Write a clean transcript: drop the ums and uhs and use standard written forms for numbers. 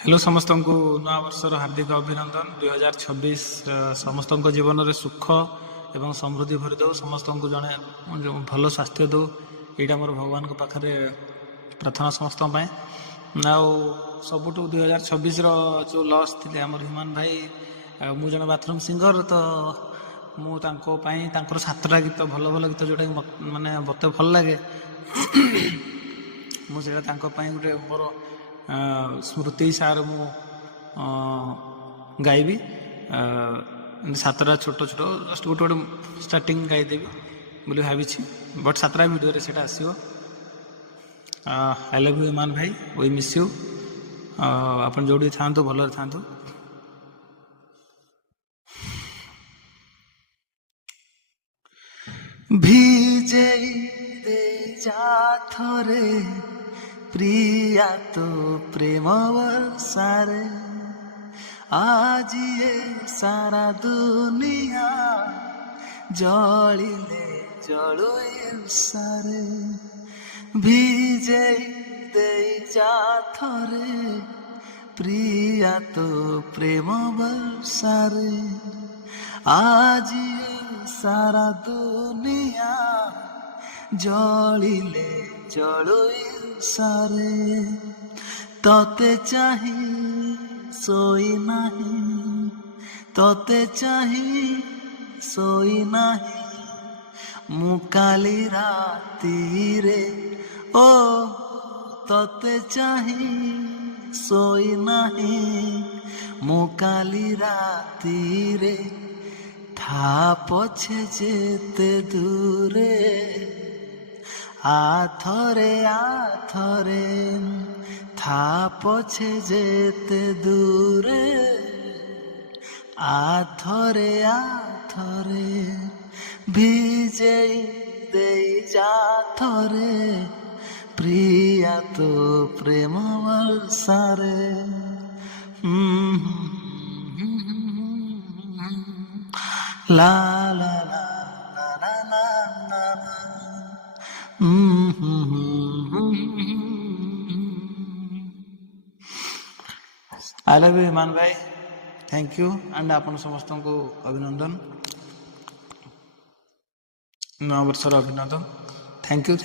Hello समस्त को नया वर्षर हार्दिक अभिनंदन 2026 समस्त जीवन में सुख एवं समृद्धि भरी दो समस्त को जड़े भल स्वास्थ्य दो यहाँ मोर भगवान के पाखे प्रार्थना समस्त सबुठ 2026 जो लॉस थे आम हिमान भाई मु जन बाथरूम सिंगर तो मुझे सातटा गीत भल भल गीत जोटा मानने मत भल लगे मुझे गोटे मोर स्मृति सार मु गायबी सातटा छोट छोट जस्ट गोटे गोटे स्टार्टिंग गाईदेवी बोली भावी बट सातटा भिडियो से आसो आई लव यू इमान भाई वी मिस यू आप जो था भल था ভিজে দে যা থরে প্রিয়া তো প্রেম বর্ষারে আজি এ সারা দুনিয়া জলিলে জলু সারে ভিজে দে যা থরে প্রিয়া তো প্রেম বর্ষারে আজি सारा दुनिया जलिले जलु सारे तते चाही सोई नाही तते चाही सोई नाही मुकाली राती रे ओ तते चाही सोई नाही मुकाली राती रे था पछे जेते दूरे आथरे था पछे जेते दूरे आथरे भिजे दे जा थरे प्रिया तो प्रेम वर्षारे La la la la la la la. I love you Himan भाई थैंक यू एंड आप समस्त को अभिनंदन नया वर्षर अभिनंदन थैंक यू